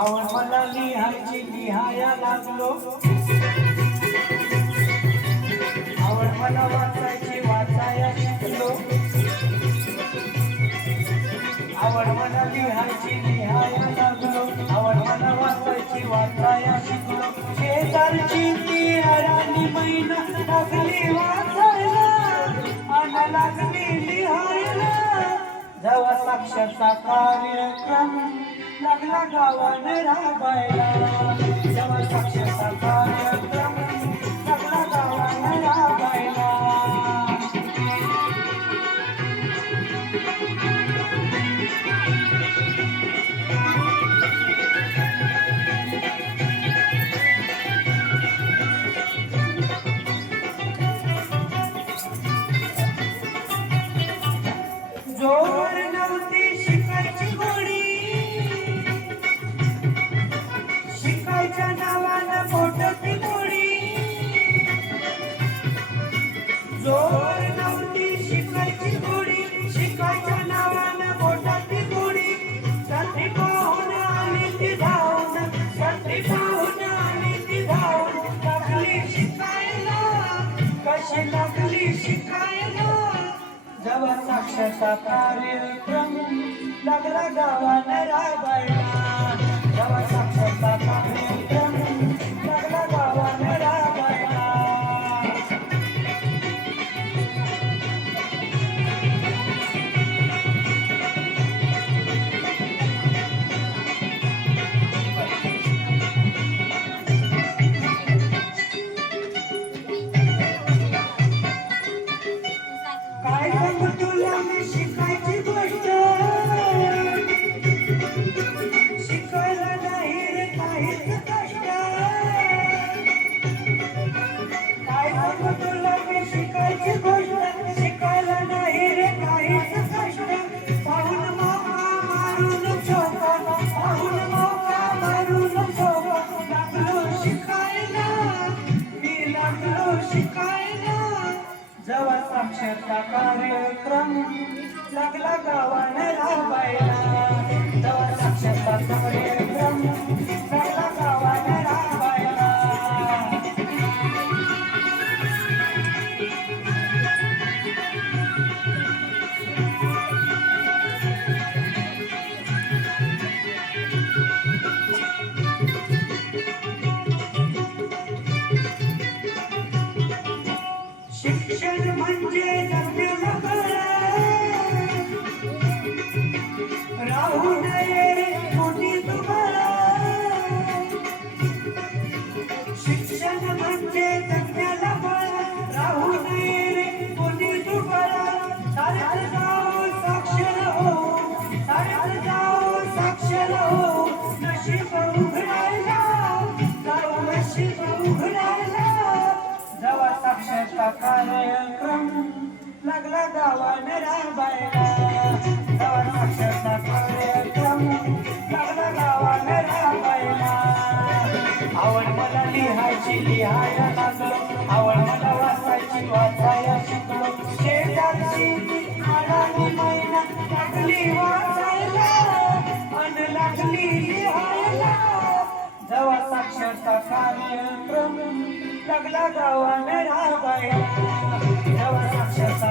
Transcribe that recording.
आवड मला लिहायची लिहाया लागलो, आवड मला वाचायची वाचाया शिकलो, आवड मला लिहायची लिहाया लागलो, आवड मला वाचायची वाचाया शिकलो. शेजारची ती अडाणी मैना लागली वाचायला आणि लागली लिहायला. जेव्हा साक्षरता कार्यक्रम लागला गावाने राबायला, जेव्हा साक्षरता कार्यक्रम लागला गावाने राबायला. जोर नव्हती शिकायची गोडी, शिकायच्या नावानं पोटाची गोडी. जोर नव्हती शिकायची गोडी, शिकायच्या नावानं पोटाची गोडी. साठी पाहून आली ती धावून, साठी पाहून आली ती धावून. लागली शिकायला, कशी लागली शिकायला. जेव्हा साक्षरता कार्यक्रम लागला गावाने राबायला, जेव्हा साक्षरता कार्यक्रम लागला गावाने राबायला. काय सांगू तुला मी शिकायची गोष्ट, शिकायला नाही रे काहीच कष्ट. काय सांगू तुला मी शिकायची गोष्ट, शिकायला नाही रे काहीच कष्ट. पाहून मौका मारून झोपा, पाहून मौका मारून झोपा. लागलो शिकायला, मी लागलो शिकायला. जेव्हा साक्षरता कार्यक्रम लागला गावाने राबायला, जेव्हा साक्षरता कार्यक्रम लागला गावाने राबायला. शिक्षण म्हणजे जगण्याला कळा, राहू नये मोठी तुम्हाला. शिक्षण म्हणजे जगण्याला कळा, राहू नये रे मोठी तुम्हाला. शाळेत जाऊ साक्षर हो, शाळेत जाऊ साक्षर हो. नशीब उघडायला जाऊ, नशीब उघडायला. जेव्हा साक्षरता कार्यक्रम लागला गावाने राबायला, जेव्हा साक्षरता कार्यक्रम लागला गावाने राबायला. आवड मला लिहायची लिहाया लागलो, आवड मला वाचायची वाचाया शिकलो. शेजारची अडाणी मैना लागली वाचायला आणि लागली लिहायला. जेव्हा साक्षरता कार्यक्रम लागला गावाने राबायला, जेव्हा साक्षरता